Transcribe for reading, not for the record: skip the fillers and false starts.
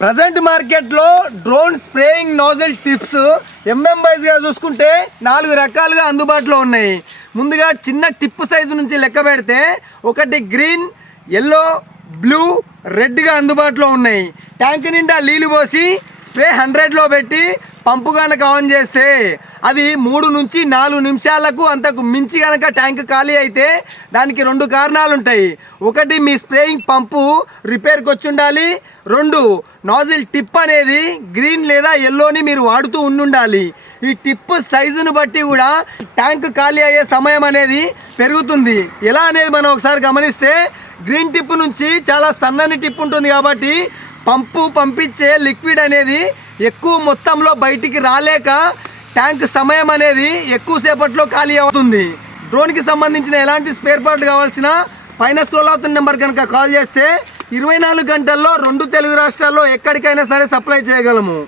Present మార్కెట్లో drone spraying nozzle tips MM వైజ్గా చూసుకుంటే 4 రకాలుగా అందుబాటులో ఉన్నాయి. ముందుగా చిన్న టిప్ సైజు నుంచి లెక్క పెడితే ఒకటి గ్రీన్, ఎల్లో, బ్లూ, రెడ్గా అందుబాటులో ఉన్నాయి. ట్యాంక్ నిండా నీళ్ళు పోసి స్ప్రే 100లో పెట్టి పంపు కనుక ఆన్ చేస్తే అది 3 నుంచి 4 నిమిషాలకు అంతకు మించి కనుక ట్యాంక్ ఖాళీ అయితే దానికి 2 కారణాలు ఉంటాయి. ఒకటి మీ స్ప్రేయింగ్ పంపు రిపేర్కి వచ్చి ఉండాలి. 2 నాజిల్ టిప్ అనేది గ్రీన్ లేదా ఎల్లోని మీరు వాడుతూ ఉండాలి. ఈ టిప్ సైజును బట్టి కూడా ట్యాంక్ ఖాళీ అయ్యే సమయం అనేది పెరుగుతుంది. ఎలా అనేది మనం ఒకసారి గమనిస్తే గ్రీన్ టిప్ నుంచి చాలా సన్నని టిప్ ఉంటుంది కాబట్టి పంపించే లిక్విడ్ అనేది ఎక్కువ మొత్తంలో బయటికి రాలేక ట్యాంక్ సమయం అనేది ఎక్కువసేపట్లో ఖాళీ అవుతుంది. డ్రోన్కి సంబంధించిన ఎలాంటి స్పేర్ పార్ట్ కావాల్సిన పైన స్క్రోల్ అవుతున్న నెంబర్ కనుక కాల్ చేస్తే 24 గంటల్లో 2 తెలుగు రాష్ట్రాల్లో ఎక్కడికైనా సరే సప్లై చేయగలము.